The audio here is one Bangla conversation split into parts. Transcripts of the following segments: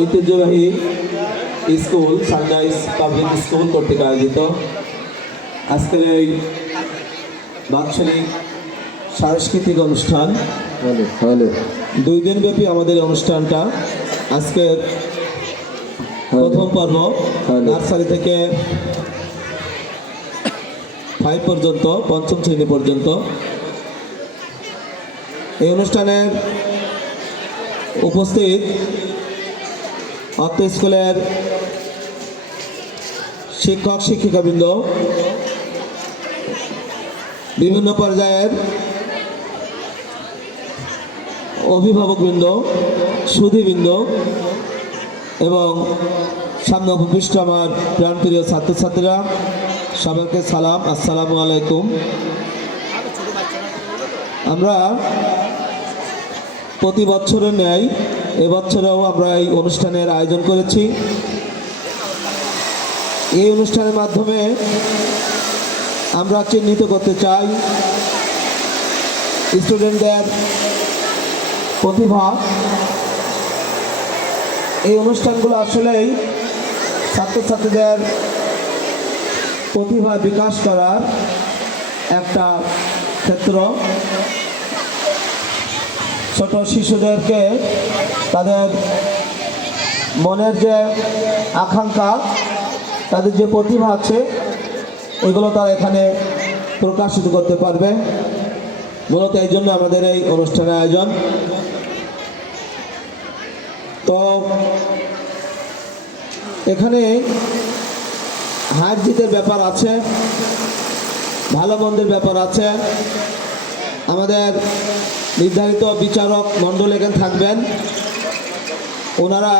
ঐতিহ্যবাহী স্কুল সানরাইজ পাবলিক স্কুল কর্তৃক আয়োজিত আজকের এই বাৎসরিক সাংস্কৃতিক অনুষ্ঠান। 2 দিনব্যাপী আমাদের অনুষ্ঠানটা। আজকের প্রথম পর্ব নার্সারি থেকে 5 পর্যন্ত, 5ম শ্রেণী পর্যন্ত। এই অনুষ্ঠানের উপস্থিত অত্র স্কুলের শিক্ষক শিক্ষিকাবৃন্দ, বিভিন্ন পর্যায়ের অভিভাবকবৃন্দ, সুধীবৃন্দ এবং সামনে উপবিষ্ট আমার প্রাণপ্রিয় ছাত্রছাত্রীরা, সবাইকে সালাম, আসসালামু আলাইকুম। আমরা প্রতি বছরের ন্যায় এবছরেও আমরা এই অনুষ্ঠানের আয়োজন করেছি। এই অনুষ্ঠানের মাধ্যমে আমরা চিহ্নিত করতে চাই স্টুডেন্টদের প্রতিভা। এই অনুষ্ঠানগুলো আসলেই ছাত্রছাত্রীদের প্রতিভা বিকাশ করার একটা ক্ষেত্র। ছোট শিশুদেরকে তাদের মনের যে আকাঙ্ক্ষা, তাদের যে প্রতিভা আছে, এগুলো তারা এখানে প্রকাশিত করতে পারবে। মূলত এই জন্য আমাদের এই অনুষ্ঠানের আয়োজন। তো এখানে হার জিতের ব্যাপার আছে, ভালো মন্দের ব্যাপার আছে। আমাদের নির্ধারিত বিচারক মণ্ডল এখানে থাকবেন। ওনারা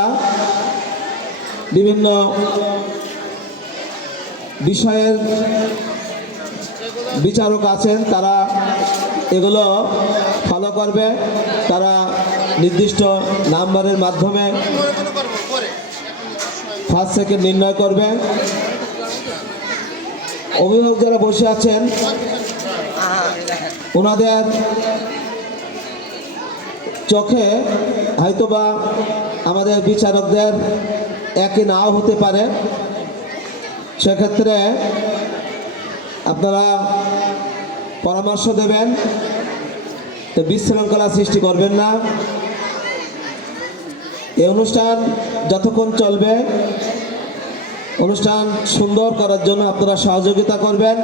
বিভিন্ন বিষয়ের বিচারক আছেন, তারা এগুলো ফলো করবে। তারা নির্দিষ্ট নাম্বারের মাধ্যমে ফার্স্ট সেকেন্ড নির্ণয় করবে। অভিভাবক যারা বসে আছেন, ওনাদের চোখে হয়তোবা আমাদের বিচারকদের একই নাও হতে পারে। সেক্ষেত্রে আপনারা পরামর্শ দেবেন, তো বিশৃঙ্খলা সৃষ্টি করবেন না। এই অনুষ্ঠান যতক্ষণ চলবে, অনুষ্ঠান সুন্দর করার জন্য আপনারা সহযোগিতা করবেন,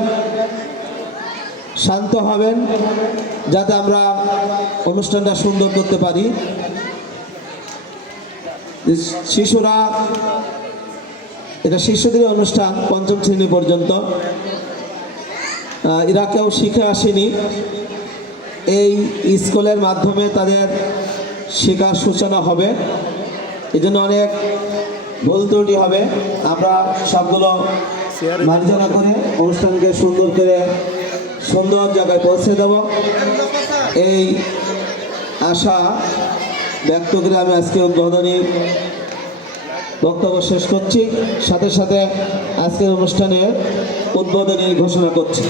শান্ত হবেন, যাতে আমরা অনুষ্ঠানটা সুন্দর করতে পারি। শিশুরা, এটা শিশুদের অনুষ্ঠান 5ম শ্রেণী পর্যন্ত। এরা কেউ শিখে আসেনি, এই স্কুলের মাধ্যমে তাদের শেখার সূচনা হবে। এই জন্য অনেক ভুল ত্রুটি হবে। আমরা সবগুলো মার্জনা করে অনুষ্ঠানকে সুন্দর করে সুন্দর জায়গায় পৌঁছে দেব, এই আশা ব্যক্ত করে আমি আজকে উদ্বোধনী বক্তব্য শেষ করছি। সাথে সাথে আজকের অনুষ্ঠানে উদ্বোধনী ঘোষণা করছি।